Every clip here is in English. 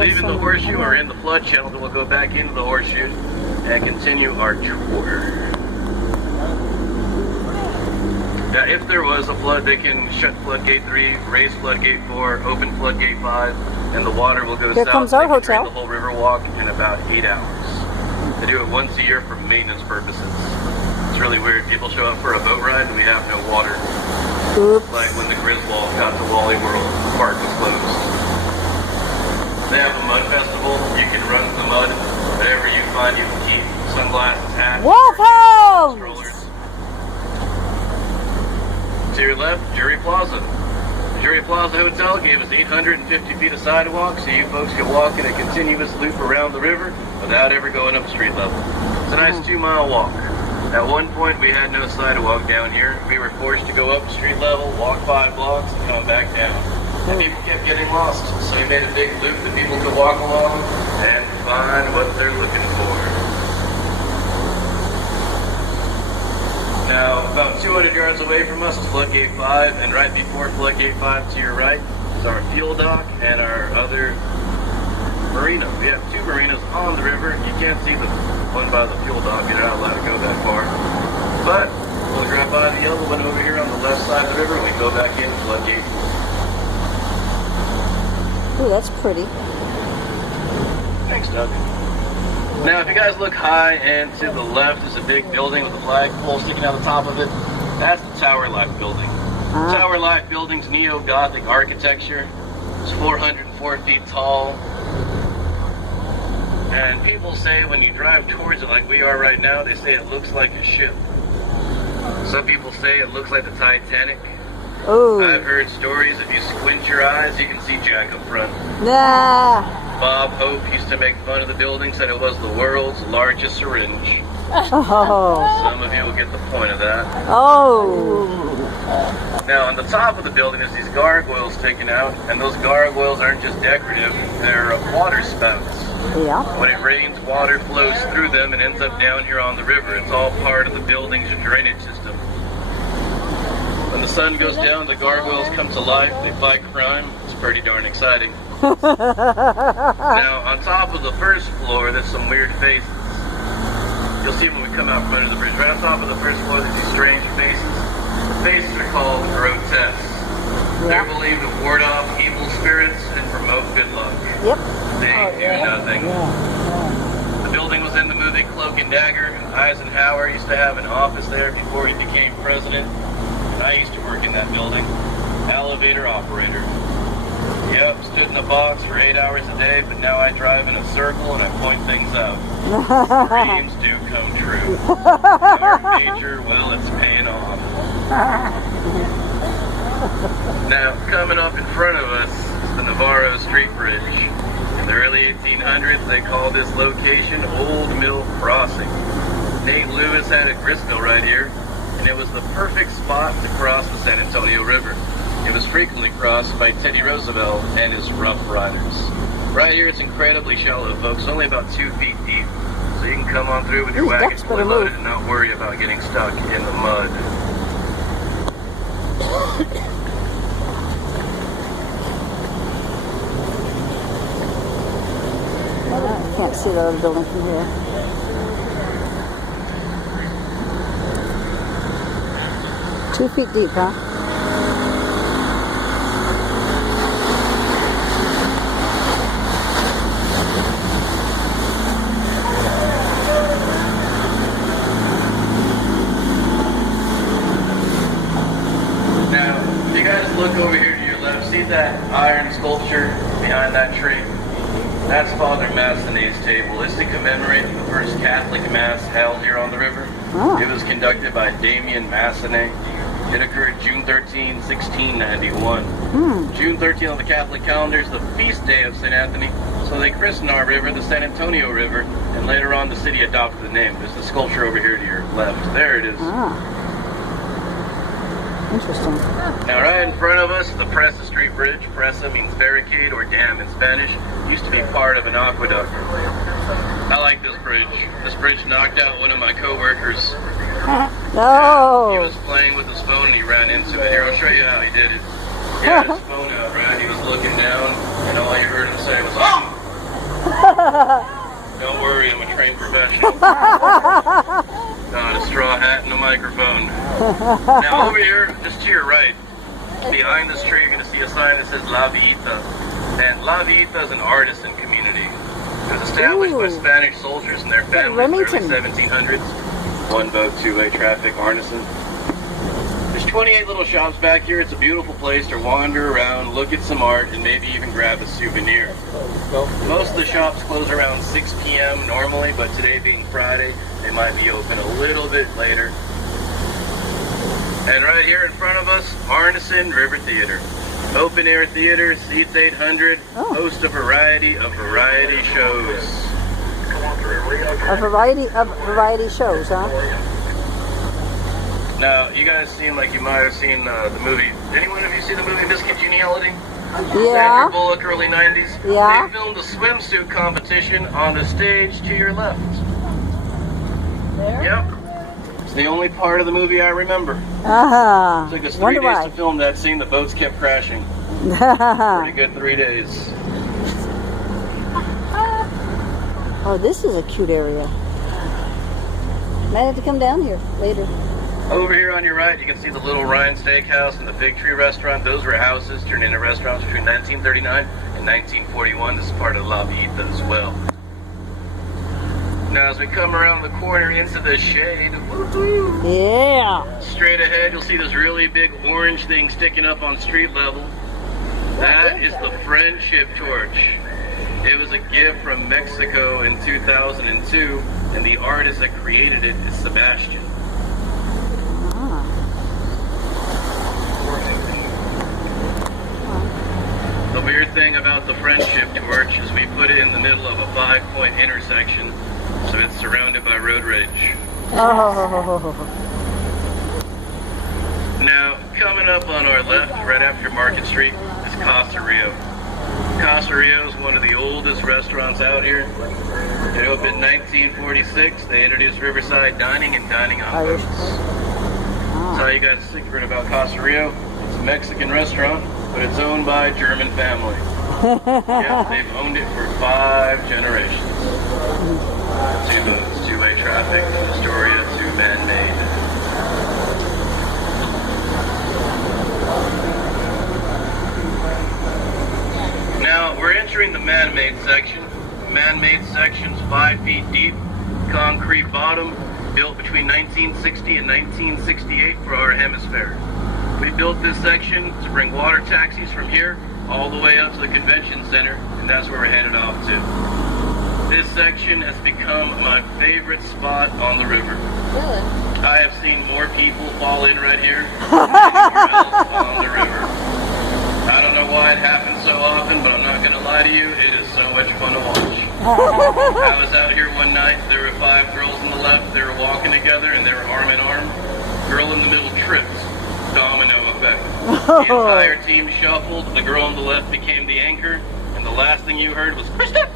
leaving the horseshoe or in the flood channel, then we'll go back into the horseshoe and continue our tour. Now, if there was a flood, they can shut floodgate 3, raise floodgate 4, open floodgate 5, and the water will go Here south. comes our They can drain hotel. the whole river walk in about 8 hours. They do it once a year for maintenance purposes. It's really weird. People show up for a boat ride and we have no water. Oops. Like when the Griswold got to Wally World, the park was closed. They have a mud festival. You can run in the mud. Whatever you find, you can keep. Sunglasses, hats, Wolf Hound! strollers. To your left, Jury Plaza. The Jury Plaza Hotel gave us 850 feet of sidewalk so you folks can walk in a continuous loop around the river without ever going up street level. It's a nice 2-mile walk. At one point, we had no sidewalk down here. We were forced to go up street level, walk 5 blocks, and come back down. And people kept getting lost, so we made a big loop that people could walk along and find what they're looking for. Now, about 200 yards away from us is Floodgate 5, and right before Floodgate 5 to your right is our fuel dock and our other marina. We have 2 marinas on the river. You can't see the one by the fuel dock. You're not allowed to go that far. But we'll drive by the other one over here on the left side of the river, and we go back in Floodgate 4. Ooh, that's pretty. Thanks, Doug. Now, if you guys look high and to the left is a big building with a flagpole sticking out the top of it. That's the Tower Life building. Tower Life building's neo-Gothic architecture. It's 404 feet tall. And people say when you drive towards it like we are right now, they say it looks like a ship. Some people say it looks like the Titanic. Ooh. I've heard stories, if you squint your eyes, you can see Jack up front. Nah. Bob Hope used to make fun of the building, said it was the world's largest syringe. Oh. Some of you will get the point of that. Oh. Now, on the top of the building, there's these gargoyles sticking out, and those gargoyles aren't just decorative, they're water spouts. Yeah. When it rains, water flows through them and ends up down here on the river. It's all part of the building's drainage system. When the sun goes down, the gargoyles come to life, they fight crime. It's pretty darn exciting. Now, on top of the first floor, there's some weird faces. You'll see when we come out from under the bridge. Right on top of the first floor, there's these strange faces. The faces are called grotesques. They're believed to ward off evil spirits and promote good luck. Yep. They do nothing. The building was in the movie Cloak and Dagger. Eisenhower used to have an office there before he became president. And I used to work in that building. Elevator operator. Yep, stood in a box for 8 hours a day, but now I drive in a circle and I point things out. Dreams do come true. Our nature, well, it's paying off. Now, coming up in front of us is the Navarro Street Bridge. In the early 1800s, they called this location Old Mill Crossing. Nate Lewis had a gristmill right here, and it was the perfect spot to cross the San Antonio River. It was frequently crossed by Teddy Roosevelt and his Rough Riders. Right here, it's incredibly shallow, folks, only about 2 feet deep. So you can come on through with your These wagon ducks fully better loaded move. and not worry about getting stuck in the mud. I can't see the other building from here. Two feet deep, huh? Now, if you guys look over here to your left, see that iron sculpture behind that tree? That's Father Massenet's table. It's to commemorate the first Catholic Mass held here on the river. Oh. It was conducted by Damien Massenet. It occurred June 13, 1691. June 13 on the Catholic calendar is the feast day of St. Anthony, so they christened our river the San Antonio River, and later on the city adopted the name. There's the sculpture over here to your left. There it is. Ah. Interesting. Now, right in front of us is the Presa Street Bridge. Presa means barricade or dam in Spanish. Used to be part of an aqueduct. I like this bridge. This bridge knocked out one of my co-workers. He No. was playing with his phone and he ran into it. Here, I'll show you how he did it. He had his phone out, right? He was looking down, and all you heard him say was, "Oh!" Don't worry, I'm a trained professional. Got a straw hat and a microphone. Now over here, just to your right, behind this tree, you're going to see a sign that says La Villita. And La Villita is an artisan community. It was established by Spanish soldiers and their families in the early 1700s. One boat, two-way traffic, artisan. There's 28 little shops back here. It's a beautiful place to wander around, look at some art, and maybe even grab a souvenir. Most of the shops close around 6 p.m. normally, but today being Friday, they might be open a little bit later. And right here in front of us, Arneson River Theater. Open air theater, seats 800, host a variety of shows. A variety shows, huh? Now, you guys seem like you might have seen the movie. Anyone of you seen the movie Miss Congeniality? Yeah. Sandra Bullock, early 90s? Yeah. They filmed a swimsuit competition on the stage to your left. There? Yep. It's the only part of the movie I remember. Uh-huh. It took us 3 Wonder days why. to film that scene. The boats kept crashing. Pretty good 3 days. Oh, this is a cute area. Might have to come down here later. Over here on your right, you can see the Little Ryan Steakhouse and the Fig Tree Restaurant. Those were houses turned into restaurants between 1939 and 1941. This is part of La Villita as well. Now, as we come around the corner into the shade, woohoo, Yeah. straight ahead, you'll see this really big orange thing sticking up on street level. That is the Friendship Torch. It was a gift from Mexico in 2002, and the artist that created it is Sebastian. Ah. The weird thing about the Friendship Torch is we put it in the middle of a 5-point intersection, so it's surrounded by road rage. Oh. Now, coming up on our left, right after Market Street, is Casa Rio. Casa Rio is one of the oldest restaurants out here. It opened in 1946. They introduced riverside dining and dining on boats. I'll tell you guys a secret about Casa Rio. It's a Mexican restaurant, but it's owned by a German family. Yeah, they've owned it for 5 generations. 2 boats, two-way traffic, from Astoria to man-made. Now, we're entering the man-made section. The man-made section's 5 feet deep, concrete bottom, built between 1960 and 1968 for our hemisphere. We built this section to bring water taxis from here all the way up to the convention center, and that's where we're headed off to. This section has become my favorite spot on the river. Really? I have seen more people fall in right here than anywhere else on the river. I don't know why it happens so often, but I'm not going to lie to you, it is so much fun to watch. I was out here one night, there were 5 girls on the left, they were walking together and they were arm in arm. Girl in the middle tripped. Domino effect. The entire team shuffled, the girl on the left became the anchor, and the last thing you heard was, Krista!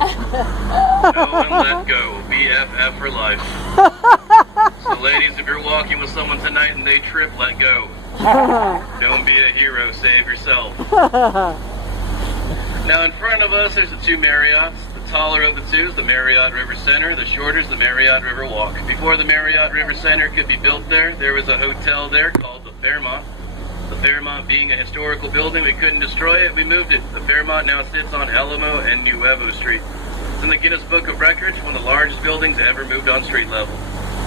No one let go. BFF for life. So ladies, if you're walking with someone tonight and they trip, let go. Don't be a hero, save yourself. Now in front of us, there's the 2 Marriotts. The taller of the 2 is the Marriott River Center. The shorter is the Marriott River Walk. Before the Marriott River Center could be built there was a hotel there called the Fairmont. The Fairmont being a historical building, we couldn't destroy it, we moved it. The Fairmont now sits on Alamo and Nuevo Street. It's in the Guinness Book of Records, one of the largest buildings ever moved on street level.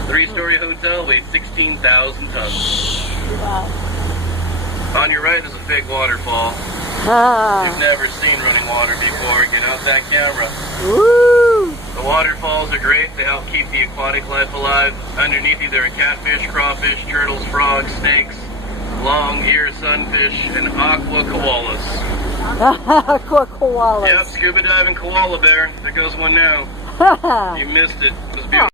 3-story hotel weighed 16,000 tons. Wow. On your right is a big waterfall. You've never seen running water before. Get out that camera. Woo! The waterfalls are great. They help keep the aquatic life alive. Underneath you there are catfish, crawfish, turtles, frogs, snakes, long-eared sunfish, and aqua koalas. Koalas. Yep, scuba diving koala bear. There goes one now. You missed it. It was beautiful.